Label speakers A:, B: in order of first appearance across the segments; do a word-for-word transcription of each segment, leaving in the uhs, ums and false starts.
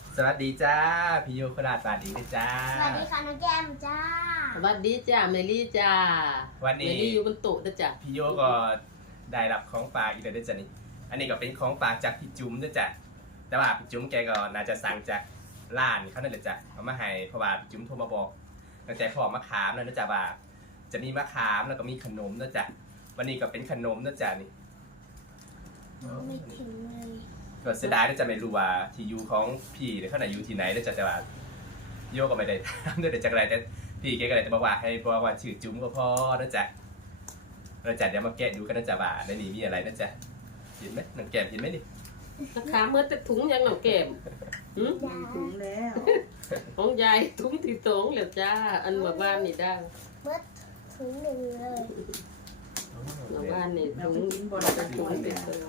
A: สวัสดีจ้าพี่โยโคราชสวัสดีจ้า
B: สวัสดีค่ะน้องแก้มจ้า
C: สวัสดีจ้าเมลี่จ้า
A: วันนี้
C: เมลี่อยู่บนโต๊ะนะจ้ะ
A: พี่โยก็ได้รับของฝากอีกแล้วด้วยจ้ะนี่อันนี้ก็เป็นของฝากจากพี่จุ๋มด้วยจ้ะแต่ว่าพี่จุ๋มแกก็น่าจะสั่งจากร้านเขานั่นแหละจ้ะเอามาให้เพราะว่าพี่จุ๋มโทรมาบอกตั้งแต่ขอมะขามแล้วนะจ๊ะว่าจะมีมะขามแล้วก็มีขนมนะจ๊ะวันนี้ก็เป็นขนมนะจ๊ะนี่
B: ไม่ถึงเลย
A: ก็เสียดายนะจ๊ะไม่รู้ว่าที่อยู่ของพี่เนี่ยเขาไหนอยู่ที่ไหนนะจ๊ะแต่ว่าโยก็ไม่ได้ถามด้วยแต่จากอะไรแต่พี่แกก็เลยจะบอกว่าให้บอกว่าชื่อจุ๋มก็พอนะจ๊ะเราจะเดี๋ยวมาแกะดูกันนะจ๊ะว่าในนี้มีอะไรนะจ๊ะเห็นไหมน้องแก้มเห็นไหมนี่
C: ราคาเมื่อแต่ถุงยังหนังเก็บหืม
B: จ้า
D: ถึงแล้ว
C: ของยายถุงที่สองแล้วจ้าอันมาบ้านนี่ได้
B: เมื่อถึงหนึ่งเลย
C: มาบ้านนี่
D: เรา
C: ถุง
D: ไปกินบน
C: เป็
D: กระ
C: น
D: ถุ
C: ถุ
D: ง
C: ง
D: เ
C: เป็นตัว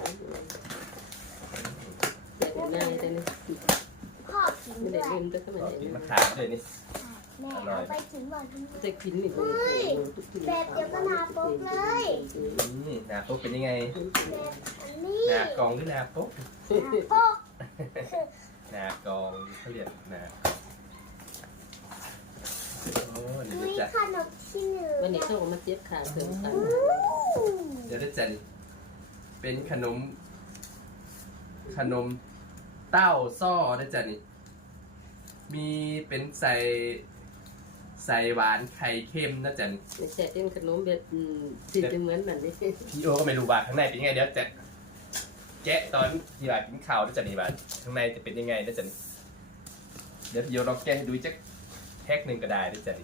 C: แต่เป็นง่ายแต่นี่
B: พ่อกิน
C: ไม่
B: ด้
C: ได้
B: วย
C: ลืมแต่สมัย
A: ก็กิน
C: นี้
A: มะขามด้วยนี่
B: แม่เอาไปถึงบ่อนทำไม
C: จะกินนี่
B: แบบเดียวก็นาปกเลย
A: นี่หน้าปกเป็นยังไง
B: แบบอันนี้
A: หน้ากองหรือหน้าปก
B: นาปก
A: หน้ากองเขาเรียกหน้าโอ้นี่
B: มี
A: นะจ๊ะ
B: ขนมที่หนึ่ง
C: วันนี้เขามาเจ็บขาเสริมขา
A: เดี๋ยวนะจ๊ะนี่เป็นขนม ขนมเต้าซ้อนะจ๊ะนี่มีเป็นใส่ใส่หวานไข่เค็มนะจ๊ะนี่
C: ไม่ใช่เป็นขนมแบบสีจะเหมือนแบบนี้
A: พี่โอก็ไม่รู้ว่าข้างในเป็นยังไงเดี๋ยวจะแกะตอนที่ว่ากินข้าวนะจ๊ะนี่ว่าข้างในจะเป็นยังไงนะจ๊ะนี่เดี๋ยวพี่โอลองแกะให้ดูจักแพ็คหนึ่งก็ได้นะจ๊ะนี่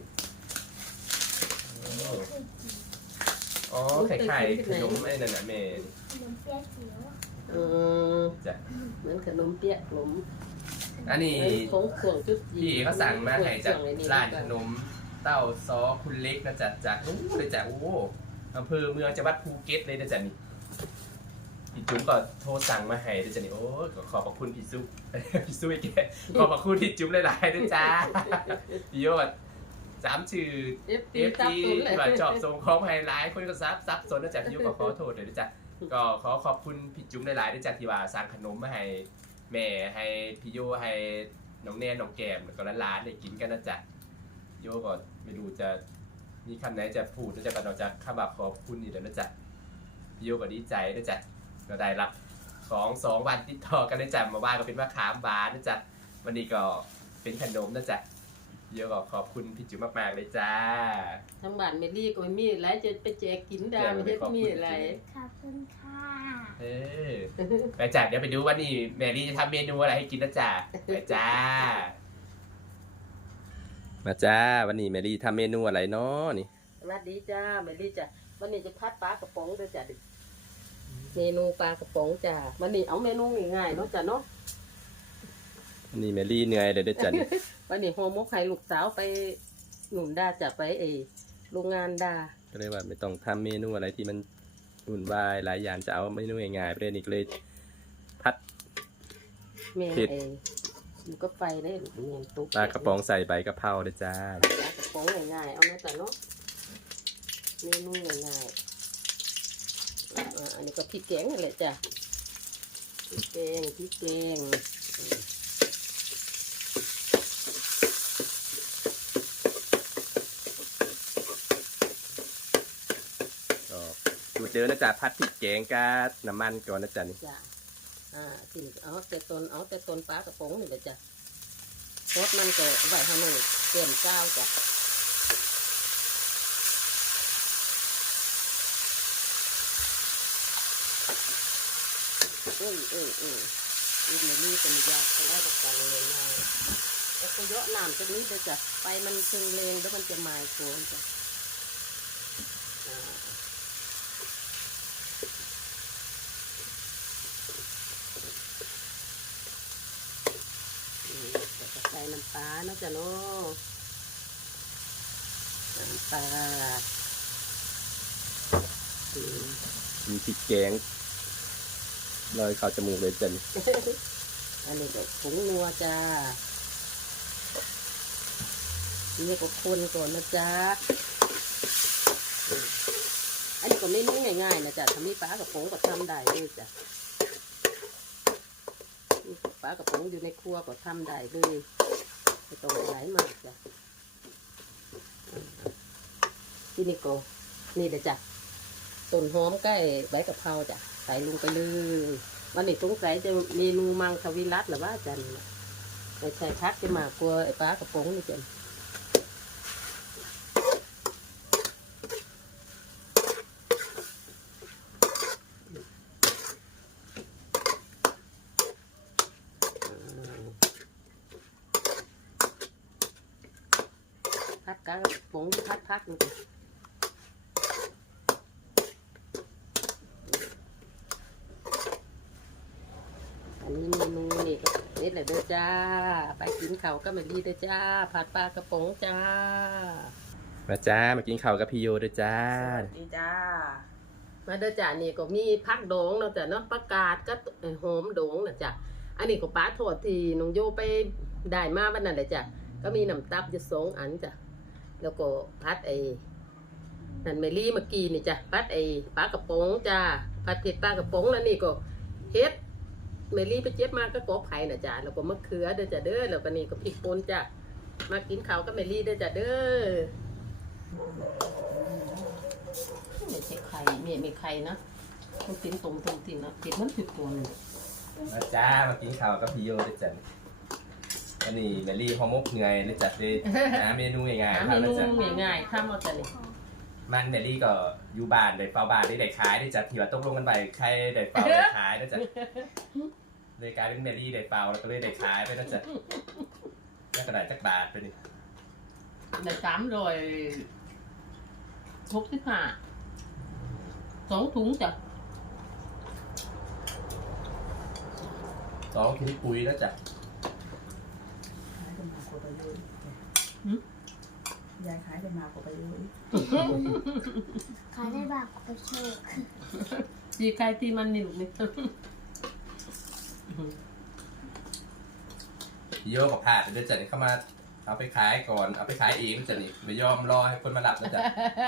A: อ๋อไข่ไข่ขนมไอ้นั่นน่ะแม่
B: ขนมเปี๊ยะเขียว
C: เออ
A: จ้ะ
C: เหมือนขนมเปี๊ยะขนม
A: อันนี้
C: ของขวงจุด
A: พี่เขาสั่งมาให้จากร้านขนมเต้าซอคุณเล็กนะจ๊ะจากนู้นเลยจ้ะโอ้โหอำเภอเมืองจังหวัดภูเก็ตเลยนะจ๊ะนี่พี่จุ๋มก็โทรสั่งมาให้นะจ๊ะนี่โอ้ก็ขอบพระคุณพี่ซุ พี่ซุยแกขอบพระคุณพี่จุ๋มหลายๆนะจ๊ะพี่โยดสามชื่อ
C: เอฟ
A: เอ
C: ตี
A: ฟ
C: ตับ
A: ที
C: ตุนเลย
A: ที่ว่าชอบส่งของให้หลายคนก็ซับซับสนนะจ๊ะพี่โยก็ขอโทษเลยนะจ๊ะก็ขอขอบคุณพี่จุ๋มหลายๆนะจ๊ะที่ว่าสั่งขนมมาให้แม่ให้พี่โยให้น้องแนนน้องแก้มแล้วก็หลานๆได้กินกันนะจ๊ะโยก็ไม่รู้จะมีคำไหนจะพูดนะจ๊ะก็นอกจากคำว่าขอบคุณนี่เดี๋ยวนะจ๊ะพี่โยก็ดีใจนะจ๊ะก็ได้รับของสองวันติดต่อกันนะจ๊ะมาว่าก็เป็นมะขามหวานนะจ๊ะวันนี้ก็เป็นขนมนะจ๊ะโยก็ขอบคุณพี่จุ๋มมากๆเลยจ้า
C: ทั้งบ้านเมลี่ก็ไม่มีอะไรจะไปแจกกินได้ไม่ใช่มีอะไร
B: ขอบคุณค่ะ
A: เออไปจ้ะเดี๋ยวไปดูว่านี่แมรี่จะทำเมนูอะไรให้กินนะจ๊ะไปจ้า มาจ้าวันนี้แมรี่ทำเมนูอะไรเนาะนี่
C: สวัสดีจ้าเมลี่จ้ะวันนี้จะพัดปลากระป๋องด้วยจ้ะเมนูปลากระป๋องจ้ะวันนี้เอาเมนูง่ายๆเนาะจ้ะเนาะ
A: วันนี้แมรี่เหนื่อยเลยเด้อจ้ะนี่
C: วันนี้โฮมกไข่ลูกสาวไปหนุนดาจะไปเอโรงงานดา
A: ก็เลยว่าไม่ต้องทำเมนูอะไรที่มันวุ่นวายหลายอย่างจะเอาเมนูง่ายๆไปเลยนี่ก็เลยพัด
C: แม่
A: ผิด
C: เอมันก็ไปได้ลูกเมียนตุ๊ก
A: ปลากระป๋องใส่ใบกะเพราเด้อจ้า
C: ปลากระป๋องง่ายๆเอาเนาะจ้ะเนาะเมนูง่ายๆอ่าอันนี้ก็พริกแกงนั่นแหละจ้ะพริกแกงพริกแกง
A: ก็สูตรเดิมนะจ๊ะพัดพริกแกงกับน้ำมันก่อนนะจ๊ะนี่
C: จ้ะอ่าสิเอาแต่ตนเอาแต่ตนปลากระป๋องนี่แหละจ้ะรสมันก็ไหวให้หนึ่งเต็มเจ้าจ้ะอืมอืมอืมอีกหนึ่งนี่เป็นยาจะได้ประกันเลยง่ายแล้วก็เยอะน้ำจากนี้เดี๋ยวจ้ะไฟมันซึงเลงแล้วมันจะไหม้ตัวจ้ะอ่าแล้วก็ใส่น้ำปลาเนาะจ้ะเนาะน้ำปลาอืม
A: มีพริกแกงลอยเข้าจมูกเลยจ้ะนี่
C: อันนี้ก็ผงนัวจ้านี่ก็คนก่อนนะจ๊ะอันนี้ก็เมนูง่ายๆนะจ๊ะทำมีปลากระป๋องก็ทำได้ด้วยจ้ะนี่ก็ปลากระป๋องอยู่ในครัวก็ทำได้เลยไม่ต้องไหลมากจ้ะที่นี่ก็นี่เดี๋ยวจ้ะต้นหอมใกล้ใบกะเพราจ้ะใส่ลงไปเลยวันนี้สงสัยจะเมนูมังสวิรัตหรือว่าจันไม่ใช่พักจะมากกลัวไอ้ปลากระป๋องนี่จ้ะพัดกระป๋องพัดพักนี่อันนี้เมนูนี่ก็นี่แหละเด้อจ้าไปกินข้าวก็ไม่ดีเด้อจ้าผัดปลากระป๋องจ้า
A: มาจ้ามากินข้าวกับพี่โยด้วยจ้า
D: ดีจ้า
C: มาเด้อจ้านี่ก็มีผักโดงเนาะจ้ะเนาะประกาศก็หอมโดงนะจ้ะอันนี้ก็ปลาทอดที่น้องโยไปได้มาวันนั้นแหละจ้ะก็มีน้ำตับอยู่สองอันจ้ะแล้วก็พัดไอ้นั่นเมลี่เมื่อกี้นี่จ้ะพัดไอ้ปลากระป๋องจ้าผัดเผ็ดปลากระป๋องแล้วนี่ก็เฮ็ดเมลี่ไปเจ็บมาก็กบไผ่นะจ้ะแล้วก็มะเขือเด้อจ้ะเด้อแล้วก็นี่ก็พริกป่นจ้ะมากินข้าวกับเมลี่เด้อจ้ะเด้อไม่ใช่ไข่ไม่ไม่ไข่นะต้องกินตรงตรงตินนะเผ็ดมันผิดตัวเลย
A: มาจ้ามากินข้าวกับพี่โยด้วยจ้ะอันนี้แมรี่ฮอร์โมกเหนื่อยเลยจัดเลยหาเมนูง่ายๆ
C: หา
A: ทำ
C: เม
A: นะ
C: นู
A: จ๊ะ
C: ง่ายๆทำเอาแต่นี่
A: มันแมรี่ก็อยู่บ้านได้เฝ้าบ้านได้ได้ขายได้จัดที่ว่าตกลงกันไปใครได้เฝ้าได้ขายนะจ๊ะเลยกลายเป็นแมรี่ได้เฝ้าแล้วก็เลยได้ขายไปนะจ๊ะแล้วก็ได้จักบาทไปนี่
C: ได้สามร้อยหกสิบห้าสองถุงจ้ะ
A: สองถุงปุ๋ยนะจ๊ะ
D: ขายเป็นมากกว่าไปเลยยายขายเป็นมากกว่าไปเลย
B: ขายได้บากไปโชค
C: ตีไข่ตีมันนี่ลูกนี่
A: พี่โยกับพาดเดี๋ยวจัดเข้ามาเอาไปขายก่อนเอาไปขายเองจัดนี่ไม่ยอมรอให้คนมารับนะจ๊ะ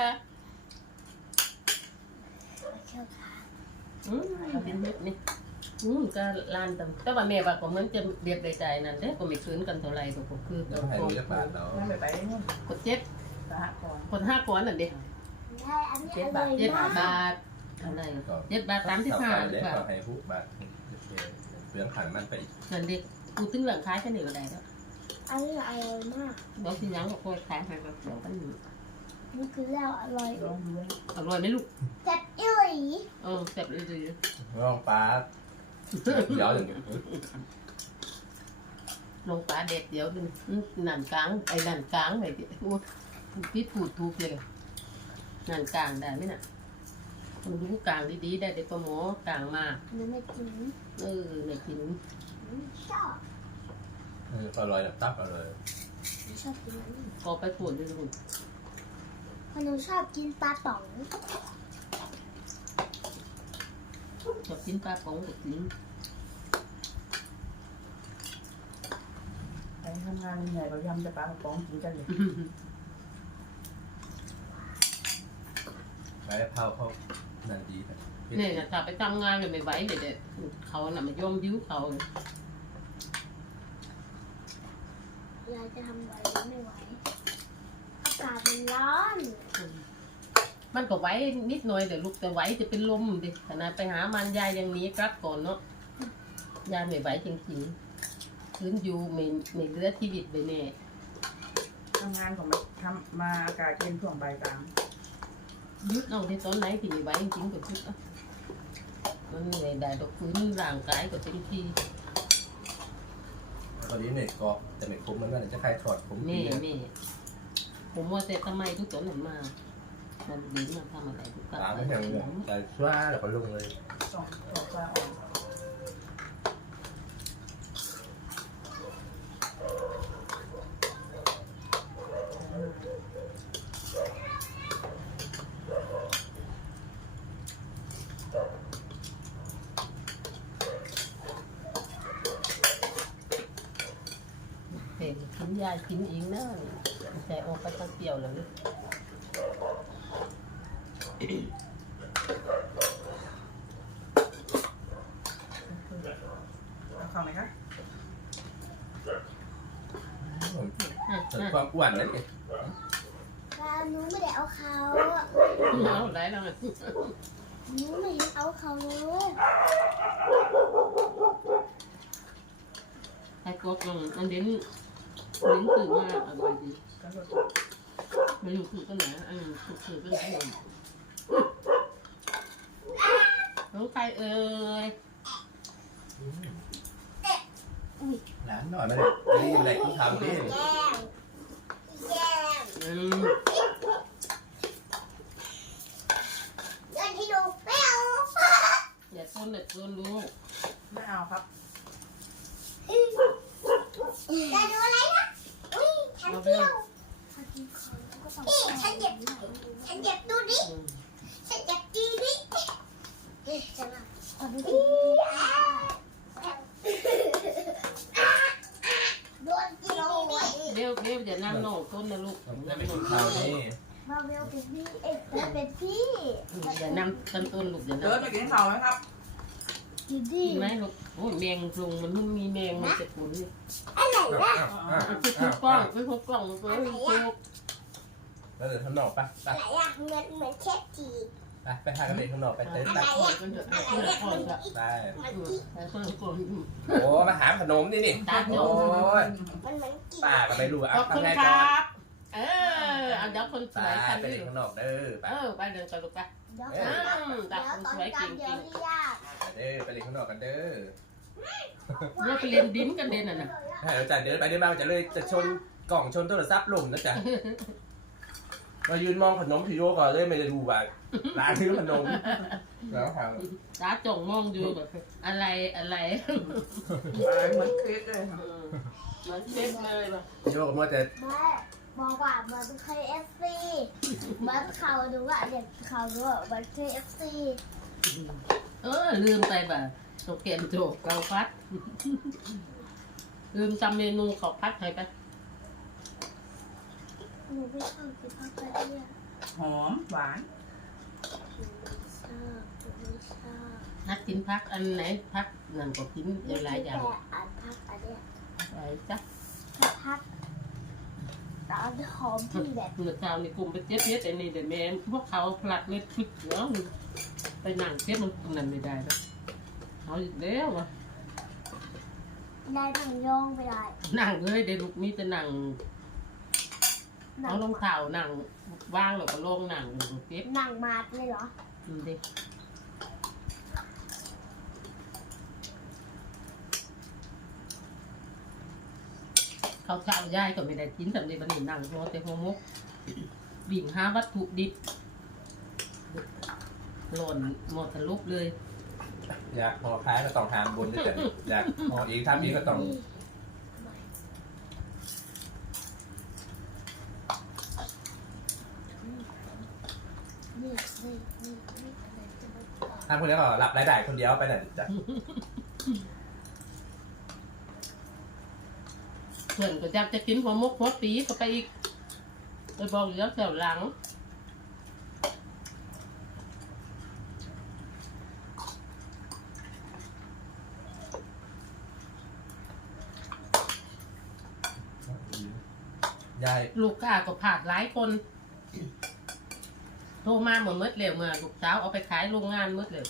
B: โชคค่ะ
C: อืมเป็นเม็ดนี่อืมก็ลานตำแต่ว่าแม่ว่าก็เหมือนจะเรียบได้ใจนั่นเด้ก็ไม่คืนกันเท่าไหร่ก็คือ
A: แล้วให้รู้จักบาทเนาะ
D: นั่นไปไปนู่น
C: กดเจ็ด
D: สหกรณ์
C: กดห้าก้อนนั่นเด้
B: ได้อันนี้อร่อย
C: เจ็ด
B: มาก
C: บาทเท่าไหร่เจ็ดบาทสามสิบห้า
A: เดี๋ยว
C: บาท
A: เอาให้ผู้บาทเปลืองขันมันไปอีก
C: นั่นเด็กกูตึ้งหลังคายแค่นี้ก็ได้แล้ว
B: อันนี้อร่อยมาก
C: บอกสิยังก็คอยขายไปแบบเดียวกันอยู่
B: นี่คือแล้วอร่อย
D: ลองดู
C: อร่อยไหมลูก
B: จัดอิ๋ย
C: เออแซ่บเลยดี
A: ลองปลาเดี๋ยวอย่างเงี้ย
C: ลงปลาเด็ดเดี๋ยวนึงนั่นกลางไอ้นั่นกลางไอ้ที่พูดพี่พูดถูกเลยนั่นกลางได้ไหมน่ะมันรู้กลางดีๆได้แต่ปลาหมอกลางมาก
B: หนูไม่กิน
C: เออไม่กิน
B: ชอบ
A: เอออร่อยแบบตับอร่อย
B: ชอบกินอันนี้
C: พอไปปวดเลยลูก
B: เพราะหนูชอบกินปลาต๋อง
C: ชอบกินปลาป๋องกับกิน
D: ไปทำงานเหนื่อยเรายำจะปลากระป๋องกินกันเลย
A: ไว้เผาเขานั่นดีนะ
C: เนี่ยถ้าไปทำงานเลยไม่ไหวเลยเด็ดเขาน่ะมันย่อมยิ้วเขา
B: ยายจะทำไหวหรือไม่ไหวอากาศมันร้อน
C: มันก็ไหวนิดหน่อยแต่ลูกแต่ไหวจะเป็นลมดิขนาดไปหามันยายยังหนี้กลับก่อนเนาะยายไม่ไหวจริงๆพื้นอยู่ไม่ไม่เหลือชีวิตไปแน่
D: ทำงานของมาทำมาอากาศเย็นช่วงบ่ายสาม
C: ยุดเอาที่ตอนไหนที่ไม่ไหวจริงๆก็ยุดเอามันเหนื่อยได้ดอกพื้นร่างกายก็เต็มที่
A: ตอนนี้เนี่ยกรอบแต่ไม่คุ้มเหมือนกันจะใครถอดผม
C: แม่
A: ดีนะ
C: แม่ผมว่าแต่ทำไมทุกตอนนั้นมา มันดีมาทำอะไรทุกตอน
A: ตามไม่แข็งเลยแต่ช่วยแล้วก็ลงเลย
D: สองสองปลาอ่อน
C: เห็นกินยายกินเองนะแต่ออกไปตั้งเปรี้ยวแล้วนี่
D: เอาเข้าไหมคะ
C: เ
A: เกิดความอ้วนนั่นเอง
B: ว่าหนูไม่ได้เอาเขา
C: เอาได้แล้วไง
B: หนูไม่เห็นเอาเขาเลย
C: ไอ้กบมันเด่นเด่นตื่นมาอร่อยดี
D: ก็รส
C: ไม่รู้คือกันไหนอันนี้คือคือกันไหนน้องใครเอ่ย
A: ร้านหน่อยมาเลยนี่อะไรคุณทำนี่
B: แย่งแย่ง
C: อืม
B: เดินที่ดูไม่เอา
C: อย่าต้นเด็ดต้นลูก
D: ไม่เอาครับ
B: จะดูอะไรนะอุ้ยฉันเที่ยวนี่ฉันเจ็บฉันเจ็บดูดิ
C: อืม
B: ฉันเจ็บดีดิเฮ้ยฉันอ่ะเอาดูดิโดนกินดิ
C: เดี๋ยวเดี๋ยวอย่านั่งนอกต้นนะลูก
A: จะไม่คุณทำนี่
B: มาเวลเป็นพี่เอ็กซ์เป็นพี่
C: อย่านั่งต้นต้นลูกอย่า
D: เดิ
C: นั่
D: น
C: ง
D: ไปกินข้าวไหมครับ
B: กินดิ
C: กินไหมลูกโอ้ยแมงลุงมันไม่มีแมงมันจะขุน
B: อะไรนะ
C: ไปพบกล้องไปพบกล้องไปพบ
A: แล้วเดินข้างนอกปะไป
B: อะไรอะเหมือนเหมือนเชฟจี
A: ไปไปหากันเองข้างนอกไปเต้น
C: ตั
A: ตั
C: ด
A: ด
C: คอกันเถอะเอาเถอะเอาเถอะ
A: ไป
C: แต่คนกล
A: โอ้มาหาขนมนี่นี่
C: ตาโจ
A: โอ้ย
B: มันเหมือนกิน
A: ป้าก็ไม่รู้
C: ข
A: อ่ะ
C: อบคุณ
A: ทำไง
C: ค
A: ก่อ
C: รั
A: น
C: บ เออเอาเดี๋ยวคนส
A: ไป
C: วยกัน
A: ไป
C: ดิ
A: เล่นข้างนอกเด้อไป
C: เออไปเดินไปลูกไป
B: เดี๋ยว
A: เอ
B: ตอน
C: อ
B: เดี๋ยวตอนกลางเดี๋ยวเรียก
A: เด้อไปเล่นข้างนอกกันเด้อ
C: เมื่อไปเรียนดิ้นกันเด่นอ่ะนะ
A: ถ้าเราจะเดินไปเดินมาจะเลยจะชนกล่องชนโทรศัพท์หล่มนะจ๊ะมายืนมองขนมที่โยก่อนเลยไม่ได้ดูว่าร้านซื้อขนมแล้วทาง
C: ตาจ่องมองอยู่แบบอะไรอะไร
D: อะไรเหมือนเค้กเลยครับ
C: มันเช็ดเลยแบบ
A: โยก็มัวแต่
B: แม่บอกว่าเหมันเคยเอฟซีมันเขาดูว่าเด็กเขาดูว่ามันเคยเอฟซี
C: เออลืมไปแบบโตเกียนโจกเกาพัด ลืมจำเมนูข้าวพัดให้ไป
B: หนูไม่ชอบกินข้าวผัดเนี่ย
D: หอมหวาน
B: หนูไม่ชอบหนูไม่ชอบ
C: พักกินพักอันไหนพักนั่นก็กินหลายอย่าง
B: แต่อันพักอันเนี้ย
C: ไปจ้ะ
B: ถ้าพักตอนหอมที่แบบ
C: เมื่อเช้านี่กลุ่มไปเจ็บเจ็บไอ้นี่เดี๋ยวแม่พวกเขาผลัดเม็ดพิษเดี๋ยวไปนั่งเจ็บมันนั่นไม่ได้แล้วเอาอีกแล้ววะ
B: ได้ทางโยงไปได้
C: นั่งเลยเดี๋ยวลูกมีจะนั่งเอารองเท้านั่งว่างแล้วก็ลงนั่งเก็บ
B: หนังมาดเลยเหรอ
C: ดูดิเขาเช้ายายก็ไม่ได้กินแต่ในบันนี้นั่งหัวแต่หัวมุกบิ่งหาวัตถุดิบหล่นหมดทะลุเลย
A: อยากห่อคล้ายก็ต้องทำบนด้วยจ้ะอยากห่ออีกทำอีกก็ต้อง
B: นี่นี่นี่นี่อะไรจะมาบอก
A: ทำคนเดียวก็หลับรายได้คนเดียวไปไหนจ้ะ
C: เพื่อนก็อยากจะกินหัวมุกหัวปีก็ไปอีกไปบอกอยู่แล้วแถวหลัง
A: ยาย
C: ลูกค้าก็ผ่าดหลายคน โทรมาหมดมืดเร็วเมื่อลูกสาวเอาไปขายโรงงานมืดเร็ว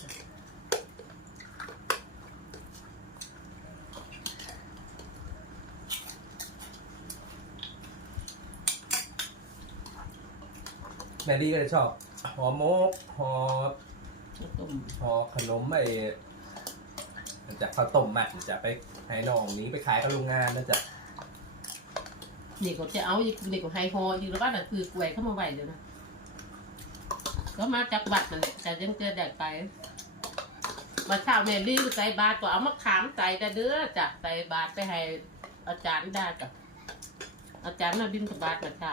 A: แมรี่ก็จะชอบห่อหมกห่อ
C: ต้ม
A: ห่อขนมไอ้จากข้าวต้มมัดจะไปให้น้องนี้ไปขายกับโรงงานนะจ๊ะ
C: นี่ก็จะเอาอีกนี่ก็ไฮโฮอีกแล้วก็น่ะคือกล้วยเข้ามาไหวเดี๋ยวนะก็มาจากบัตรนั่นแหละแต่ยังเจอแดดไปมาเช้าแม่รีบใส่บาตรก็เอามาขามใส่แต่เด้อจ้ะใส่บาตรไปให้อาจารย์ได้จ้ะอาจารย์มาบินบาตรมาเช้า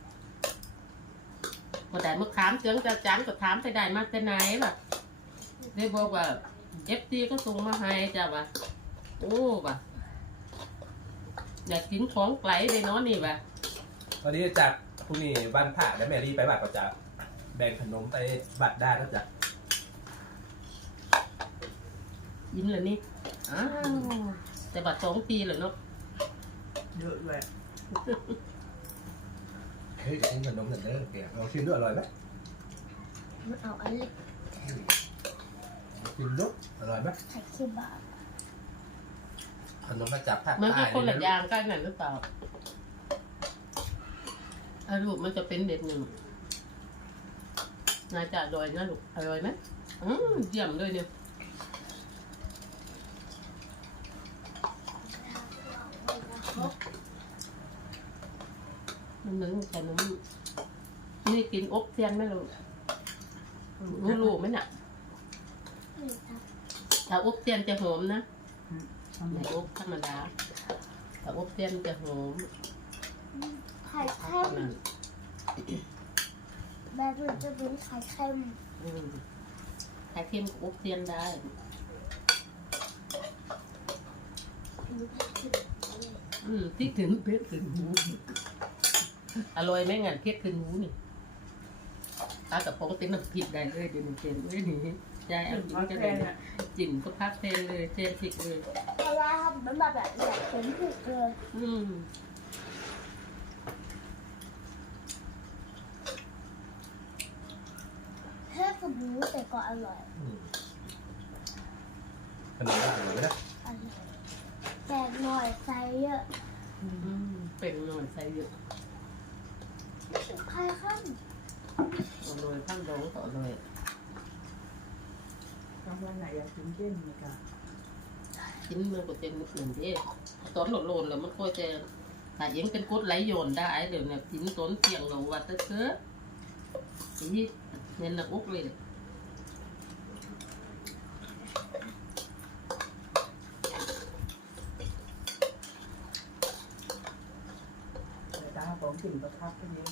C: ก็ได้มาขามเสียงอาจารย์ก็ถามไปได้มาแต่ไหนล่ะได้บอกว่าเอฟซีก็ส่งมาให้จ้ะว่ะโอ้ว่ะอยากกินของไกลเลยเนาะนี่ว่ะ
A: วันนี้จากพรุ่งนี้วันผ่าแล้วแมรี่ไปบัตรก็จะแบ่งขนมไปบัตรได้นะจ๊ะ
C: ยินเลยนี่อ้าวแต่บัดสองปีเลยเนาะ
D: เยอะด้วย
A: ฮ้ยเดี๋ยวกินขนมหน่อยเด้อแกลองชิมดูอร่อยไหม
B: มันเอาอันเล็ก
A: ชิมดูอร่อยไหม
B: ใส่ขี้บา
A: ขนมมาจากภาค
C: มัน
A: ใต้
C: ก็คนละอย่างกันนั่นหรือเปล่าอาลูกมันจะเป็นเด็ดหนึ่งนายจ่าดอยนะลูกอร่อยไหมอืมเยี่ยมเลยเนี่ยมันเหมือนขนมนี่กินอบเทียนไหมลูกรู้ลูกไหมน่ะ
B: นี่ครับ
C: ถ้าอบเทียนจะหอมนะ
D: ทำไม
C: ไม่อบธรรมดาถ้าอบเทียนจะหอม
B: ไข่เค็ม
C: นั่น
B: แบบมันจะเป็นไข่เค็ม
C: อืมไข่เค็มกับอบเทียนได้ อืมที่ถึงเพชรถึงหูอร่อยไหมงั้นเพชรถึงหูนี่ตากับปกติน้ำพริกได้เลยเดี๋ยวนี้เจนเอ้ยนี่ยายเอา
D: เอา
C: จิ้ม
D: แค่
C: กันเลย
D: เนี่ย
C: จิ้มก็พักเทนเลยเทนพริกเลย
B: เวลาทำมันแบบแบบแบบเป็นผูกเลย
C: อืม
B: แค่สมูแต่ก็อร่อย
A: ขนมอร่อยไหมนะ
B: อร่อยแต่หน่อยใส่เยอะ
C: อืมเป็นหน่อยใส่เยอะ
B: ไข่ข้น
C: อร่อยข้างดองก็อร่อย
D: บางวันไหนอยากกินเย็นนี่ค่ะ
C: กินมันก็จะเหมือนเด้ตอนโหลนๆแล้วมันก็จะถ้ายังเป็นกรดไหลย้อนได้เดี๋ยวเนี่ยกินตอนเที่ยงเราวัดเถอะนี่เน้นหนักอกเลย
D: แต่ตาผมกินประทับไปนี้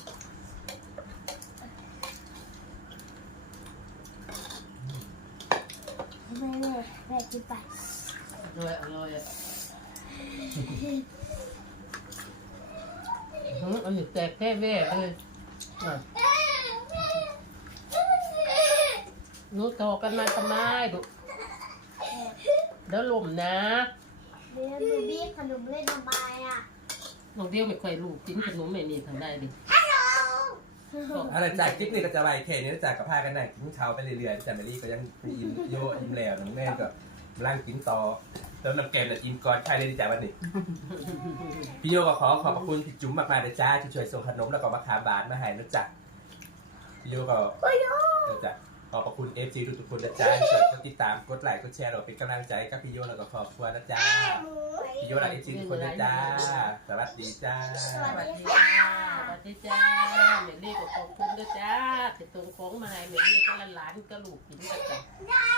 B: แม่แม่แม่กินไป
C: อร่อยอร่อยอ่ะอืมอันนี้แตกแค่แว่เลยอ่ะหนูโตกันมาทำไมลูกเดี๋ยวลมนะ
B: เดี๋ยวดูบี้ขนมเล่นทำไมอ่ะ
C: น้องเดียวไม่ค่อยลูกกินขนมไม่นี่ทางได้ดิ
A: อะไรจากคลิปนี้ก็จะไปเทนี้จากกับพากันนั่งกินข้าวไปเรื่อยๆแต่แมรี่ก็ยังอิ่มโยอิ่มแล้วน้องแม่ก็ร่างกินต่อแล้วน้ำแกงน่ะอิ่มก่อนใครเลยดีใจวันนี้พี่โยก็ขอขอบพระคุณพี่จุ๋มมากๆเลยจ้าที่ช่วยส่งขนมแล้วก็มะขามบานมาให้นะจ๊ะพี่โยก็นะจ๊ะขอบพระคุณเอฟซีทุกๆคนนะจ๊ะที่ช่วยกดติดตามกดไลค์กดแชร์เราเป็นกำลังใจกับพี่โยแล้วก็ขอบคุณนะจ๊ะพี่โยและเอฟซีทุกคนนะจ๊ะสวัสดีจ้า
B: สวัสดี
C: จ้า
B: ค่ะ
C: สวัสดีจ้าเมลี่ก็ขอบคุณด้วยจ้าติดตรงของมาให้เมลี่ก็หลานๆก็ลูกกินกันจ้ะ
B: ได้